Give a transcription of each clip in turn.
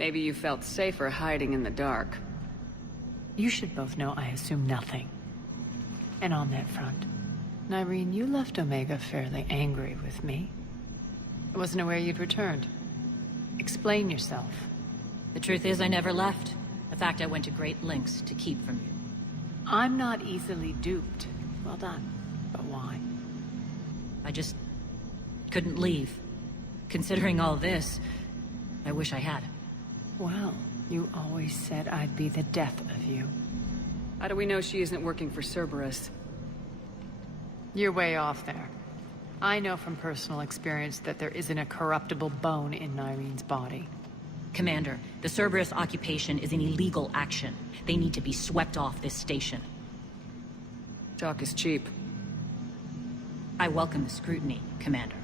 Maybe you felt safer hiding in the dark. You should both know I assume nothing. And on that front, Nyreen, you left Omega fairly angry with me. I wasn't aware you'd returned. Explain yourself. The truth is I never left. In fact, I went to great lengths to keep from you. I'm not easily duped. Well done. But why? I just couldn't leave. Considering all this, I wish I had. Well, you always said I'd be the death of you. How do we know she isn't working for Cerberus? You're way off there. I know from personal experience that there isn't a corruptible bone in Nyreen's body. Commander, the Cerberus occupation is an illegal action. They need to be swept off this station. Talk is cheap. I welcome the scrutiny, Commander.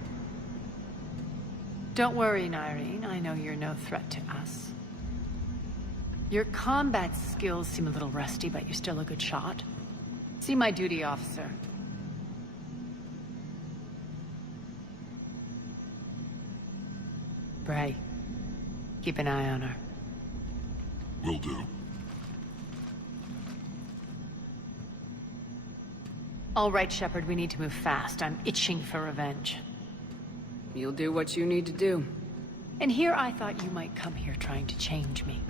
Don't worry, Nyreen. I know you're no threat to us. Your combat skills seem a little rusty, but you're still a good shot. See my duty officer. Bray, keep an eye on her. Will do. All right, Shepard, we need to move fast. I'm itching for revenge. You'll do what you need to do. And here I thought you might come here trying to change me.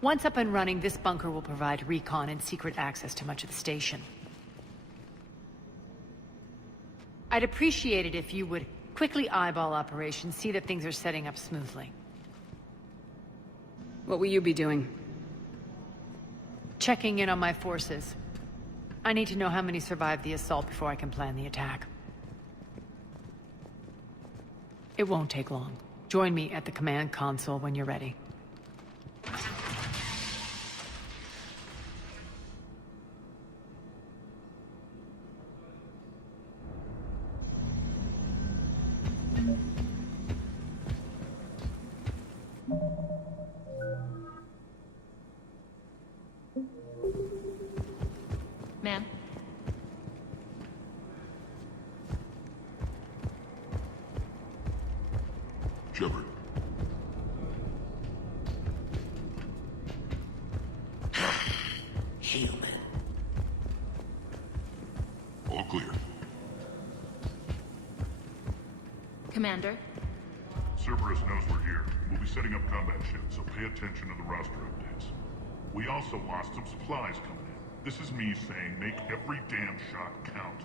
Once up and running, this bunker will provide recon and secret access to much of the station. I'd appreciate it if you would quickly eyeball operations, see that things are setting up smoothly. What will you be doing? Checking in on my forces. I need to know how many survived the assault before I can plan the attack. It won't take long. Join me at the command console when you're ready. Ma'am? Shepard. Human. All clear. Commander? Cerberus knows we're here. We'll be setting up combat ships, so pay attention to the roster updates. We also lost some supplies coming in. This is me saying make every damn shot count.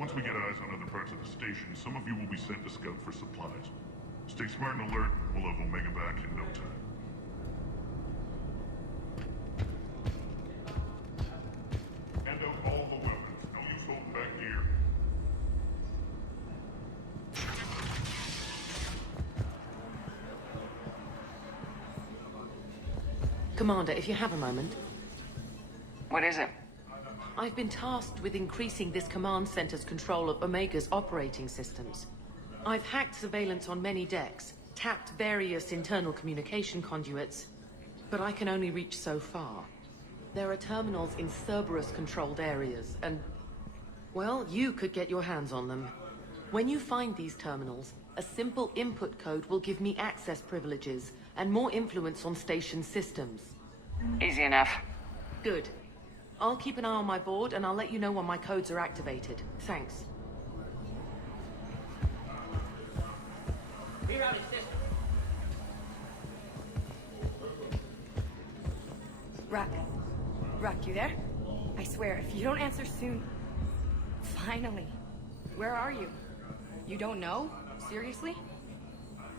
Once we get eyes on other parts of the station, some of you will be sent to scout for supplies. Stay smart and alert, we'll have Omega back in no time. Hand out all the weapons. No use holding back gear. Commander, if you have a moment. What is it? I've been tasked with increasing this command center's control of Omega's operating systems. I've hacked surveillance on many decks, tapped various internal communication conduits, but I can only reach so far. There are terminals in Cerberus-controlled areas, and, well, you could get your hands on them. When you find these terminals, a simple input code will give me access privileges and more influence on station systems. Easy enough. Good. I'll keep an eye on my board, and I'll let you know when my codes are activated. Thanks. Ruck, you there? I swear, if you don't answer soon... Finally. Where are you? You don't know? Seriously?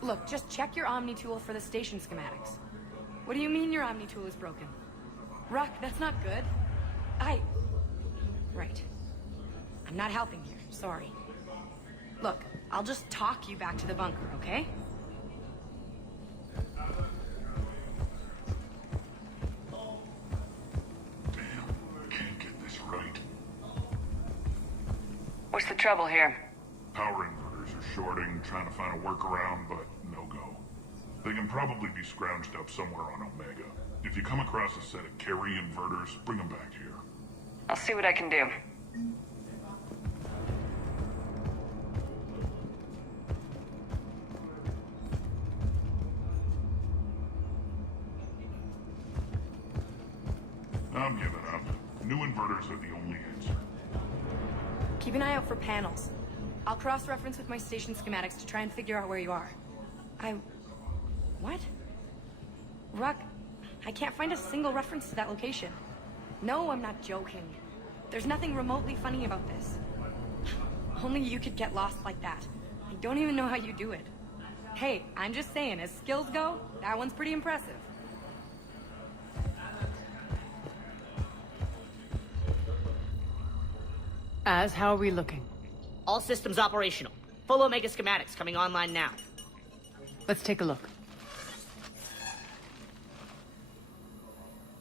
Look, just check your Omni tool for the station schematics. What do you mean your Omni tool is broken? Ruck, that's not good. Right. I'm not helping here, sorry. Look, I'll just talk you back to the bunker, okay? Can't get this right. What's the trouble here? Power inverters are shorting, trying to find a workaround, but no go. They can probably be scrounged up somewhere on Omega. If you come across a set of carry inverters, bring them back here. I'll see what I can do. I'm giving up. New inverters are the only answer. Keep an eye out for panels. I'll cross-reference with my station schematics to try and figure out where you are. What? Ruck, I can't find a single reference to that location. No, I'm not joking. There's nothing remotely funny about this. Only you could get lost like that. I don't even know how you do it. Hey, I'm just saying, as skills go, that one's pretty impressive. How are we looking? All systems operational. Full Omega schematics coming online now. Let's take a look.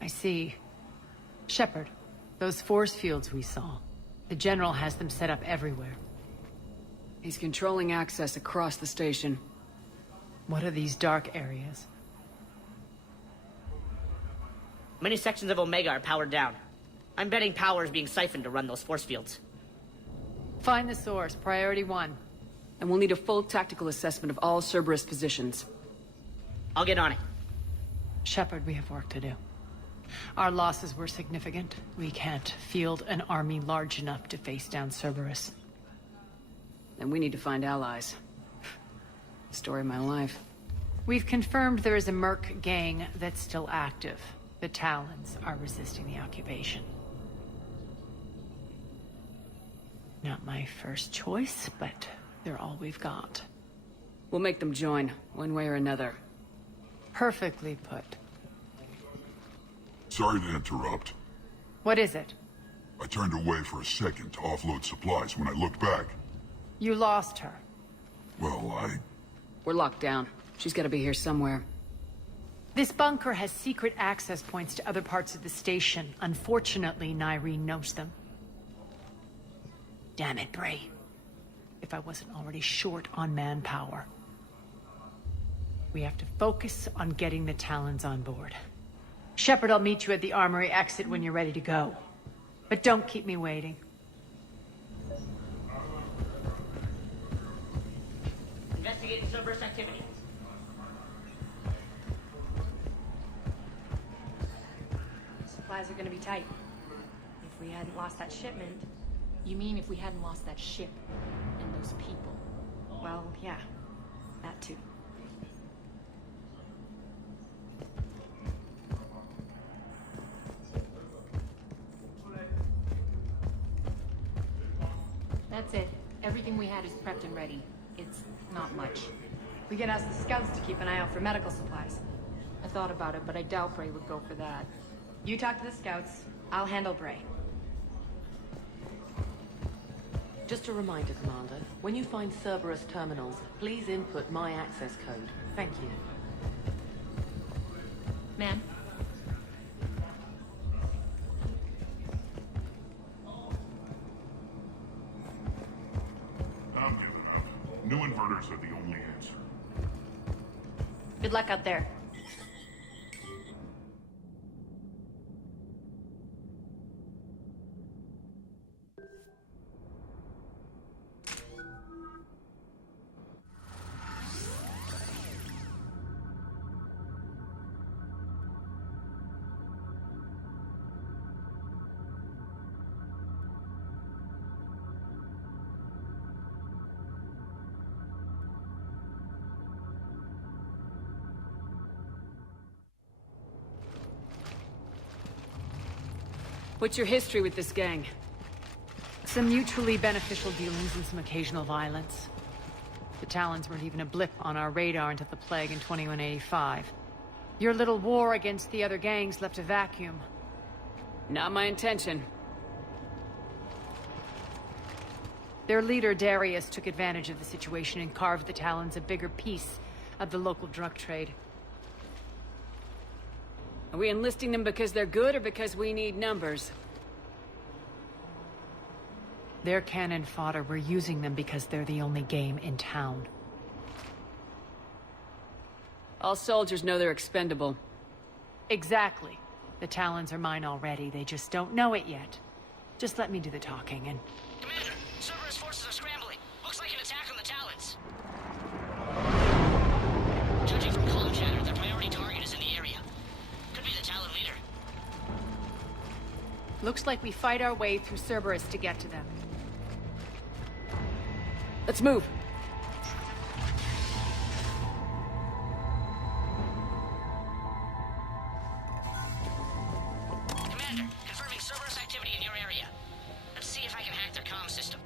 I see. Shepard, those force fields we saw. The General has them set up everywhere. He's controlling access across the station. What are these dark areas? Many sections of Omega are powered down. I'm betting power is being siphoned to run those force fields. Find the source, priority 1. And we'll need a full tactical assessment of all Cerberus positions. I'll get on it. Shepard, we have work to do. Our losses were significant. We can't field an army large enough to face down Cerberus. Then we need to find allies. Story of my life. We've confirmed there is a Merc gang that's still active. The Talons are resisting the occupation. Not my first choice, but they're all we've got. We'll make them join, one way or another. Perfectly put. Sorry to interrupt. What is it? I turned away for a second to offload supplies. When I looked back, You lost her. well, We're locked down. She's gotta be here somewhere. This bunker has secret access points to other parts of the station. Unfortunately, Nyreen knows them. Damn it, Bray. If I wasn't already short on manpower. We have to focus on getting the Talons on board. Shepard, I'll meet you at the armory exit when you're ready to go. But don't keep me waiting. Investigating Cerberus activity. Supplies are gonna be tight. If we hadn't lost that shipment... You mean if we hadn't lost that ship and those people? Well, yeah. That too. That's it. Everything we had is prepped and ready. It's not much. We can ask the scouts to keep an eye out for medical supplies. I thought about it, but I doubt Bray would go for that. You talk to the scouts. I'll handle Bray. Just a reminder, Commander. When you find Cerberus terminals, please input my access code. Thank you. Man, I'm giving up. New inverters are the only answer. Good luck out there. What's your history with this gang? Some mutually beneficial dealings and some occasional violence. The Talons weren't even a blip on our radar until the plague in 2185. Your little war against the other gangs left a vacuum. Not my intention. Their leader, Darius, took advantage of the situation and carved the Talons a bigger piece of the local drug trade. Are we enlisting them because they're good or because we need numbers? They're cannon fodder. We're using them because they're the only game in town. All soldiers know they're expendable. Exactly. The Talons are mine already. They just don't know it yet. Just let me do the talking and... Commander, Cerberus forces are scrambling. Looks like an attack on the Talons. Judging from comm chatter, their priority target is in the area. Could be the Talon leader. Looks like we fight our way through Cerberus to get to them. Let's move. Commander, confirming Cerberus activity in your area. Let's see if I can hack their comm system.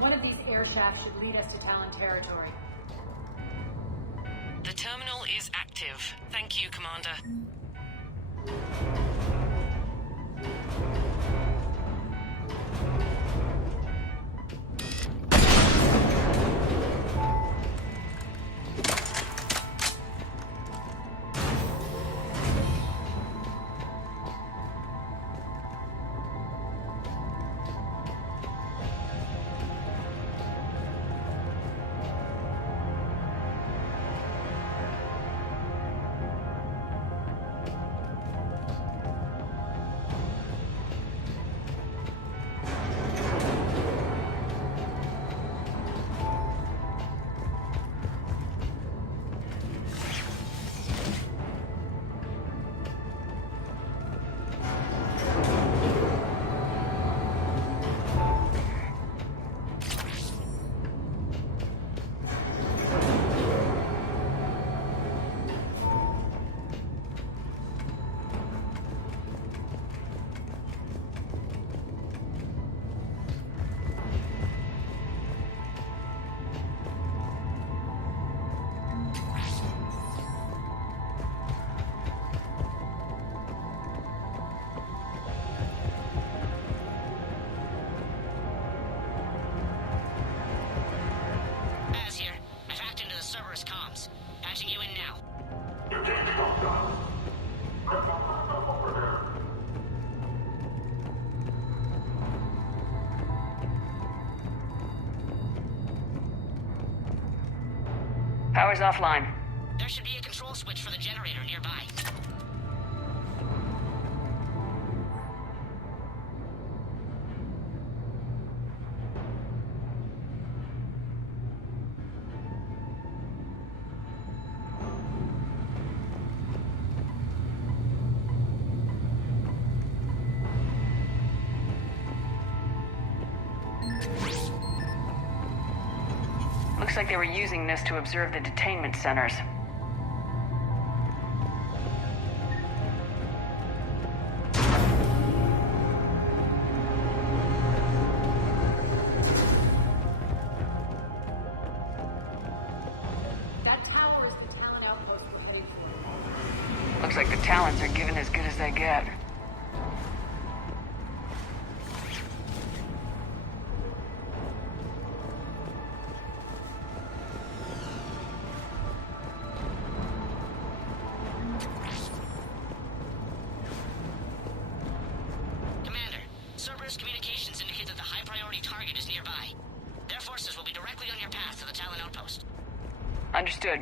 One of these air shafts should lead us to Talon territory. The terminal is active. Thank you, Commander. Power's offline. There should be a control switch for the generator nearby. Looks like they were using this to observe the detainment centers. That tower is the Talon outpost we're heading for. Looks like the Talons are given as good as they get. Communications indicate that the high-priority target is nearby. Their forces will be directly on your path to the Talon outpost. Understood.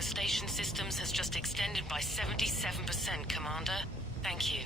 the station systems has just extended by 77%, Commander. Thank you.